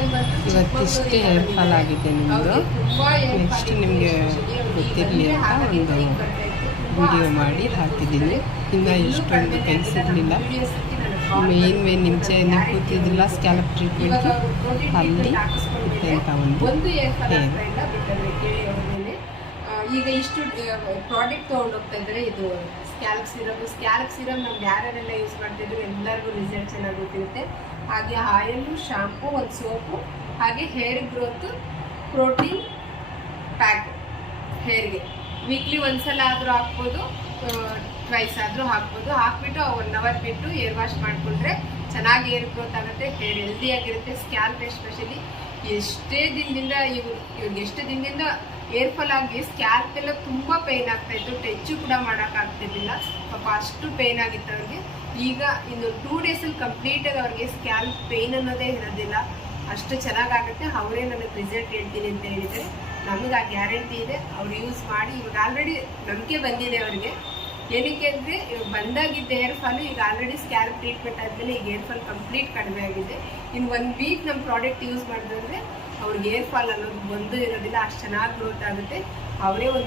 ಇವತ್ತಿಷ್ಟೇ hair fall ಆಗಿದೆ ನಿಮ್ಮದು. Next ನಿಮಗೆ ಗೊತ್ತಿರಲಿ ಅಂತ ಒಂದು ವಿಡಿಯೋ ಮಾಡಿ ಹಾಕಿದ್ದೀನಿ. ಇನ್ನು ಎಷ್ಟೊಂದು ಕೈ ಸಿಗಲಿಲ್ಲ. ಮೇನ್ ನಿಮ್ಮ ಕೂತಿದ್ದಿಲ್ಲ ಸ್ಕ್ಯಾಲ್ಪ್ ಟ್ರೀಟ್ಮೆಂಟ್ಗೆ ಅಲ್ಲಿ ಅಂತ ಒಂದು ಹೇರ್. ಈಗ ಇಷ್ಟು ಪ್ರಾಡಕ್ಟ್ ತೊಗೊಂಡೋಗ್ತಾ ಇದ್ದಾರೆ. ಇದು ಸ್ಕ್ಯಾಲ್ಪ್ ಸಿರಮ್ ನಮ್ಗೆ ಯಾರೆಲ್ಲ ಯೂಸ್ ಮಾಡ್ತಿದ್ರು ಎಲ್ಲರಿಗೂ ರಿಸಲ್ಟ್ ಚೆನ್ನಾಗಿ ಗೊತ್ತಿರುತ್ತೆ. ಹಾಗೆ ಆಯಿಲು, ಶಾಂಪು, ಒಂದು ಸೋಪು, ಹಾಗೆ ಹೇರ್ ಗ್ರೋತ್ ಪ್ರೋಟೀನ್ ಪ್ಯಾಕ್ ಹೇರ್ಗೆ ವೀಕ್ಲಿ ಒಂದ್ಸಲ ಆದರೂ ಹಾಕ್ಬೋದು, ಟ್ವೈಸ್ ಆದರೂ ಹಾಕ್ಬೋದು. ಹಾಕ್ಬಿಟ್ಟು 1 ಅವರ್ ಬಿಟ್ಟು ಹೇರ್ ವಾಶ್ ಮಾಡಿಕೊಂಡ್ರೆ ಚೆನ್ನಾಗಿ ಹೇರ್ ಗ್ರೋತ್ ಆಗುತ್ತೆ, ಹೇರ್ ಹೆಲ್ದಿಯಾಗಿರುತ್ತೆ. ಸ್ಕ್ಯಾಲ್ಪ್ ಎಸ್ಪೆಷಲಿ ಎಷ್ಟು ದಿನದಿಂದ ಹೇರ್ ಫಾಲ್ ಆಗಿ ಸ್ಕ್ಯಾಲ್ಪ್ ಎಲ್ಲ ತುಂಬ ಪೇಯ್ನ್ ಆಗ್ತಾಯಿತ್ತು. ಟೆಚ್ಚು ಕೂಡ ಮಾಡೋಕ್ಕಾಗ್ತಿರ್ಲಿಲ್ಲ. ಪಾಪ ಅಷ್ಟು ಪೇಯ್ನ್ ಆಗಿತ್ತು ಅವ್ರಿಗೆ. ಈಗ ಇನ್ನು 2 ಡೇಸಲ್ಲಿ ಕಂಪ್ಲೀಟಾಗಿ ಅವ್ರಿಗೆ ಸ್ಕ್ಯಾಲ್ಪ್ ಪೇಯ್ನ್ ಅನ್ನೋದೇ ಇರೋದಿಲ್ಲ. ಅಷ್ಟು ಚೆನ್ನಾಗಾಗುತ್ತೆ. ಅವರೇ ನನಗೆ ರಿಸಲ್ಟ್ ಹೇಳ್ತೀನಿ ಅಂತ ಹೇಳಿದರೆ ನಮಗೆ ಆ ಗ್ಯಾರಂಟಿ ಇದೆ. ಅವ್ರು ಯೂಸ್ ಮಾಡಿ ಇವಾಗ ಆಲ್ರೆಡಿ ನಂಬಿಕೆ ಬಂದಿದೆ ಅವರಿಗೆ. ಏನಕ್ಕೆ ಅಂದರೆ ಇವಾಗ ಬಂದಾಗಿದ್ದ ಹೇರ್ ಫಾಲು ಈಗ ಆಲ್ರೆಡಿ ಸ್ಕ್ಯಾಲ್ಪ್ ಟ್ರೀಟ್ಮೆಂಟ್ ಆದಮೇಲೆ ಈಗ ಹೇರ್ ಫಾಲ್ ಕಂಪ್ಲೀಟ್ ಕಡಿಮೆ ಆಗಿದೆ. ಇನ್ನು 1 ವೀಕ್ ನಮ್ಮ ಪ್ರಾಡಕ್ಟ್ ಯೂಸ್ ಮಾಡಿದ್ರೆ ಅವ್ರಿಗೆ ಹೇರ್ ಫಾಲ್ ಅನ್ನೋದು ಬಂದು ಇರೋದಿಲ್ಲ. ಅಷ್ಟು ಚೆನ್ನಾಗಿ ಗ್ರೋತ್ ಆಗುತ್ತೆ. ಅವರೇ ಒಂದು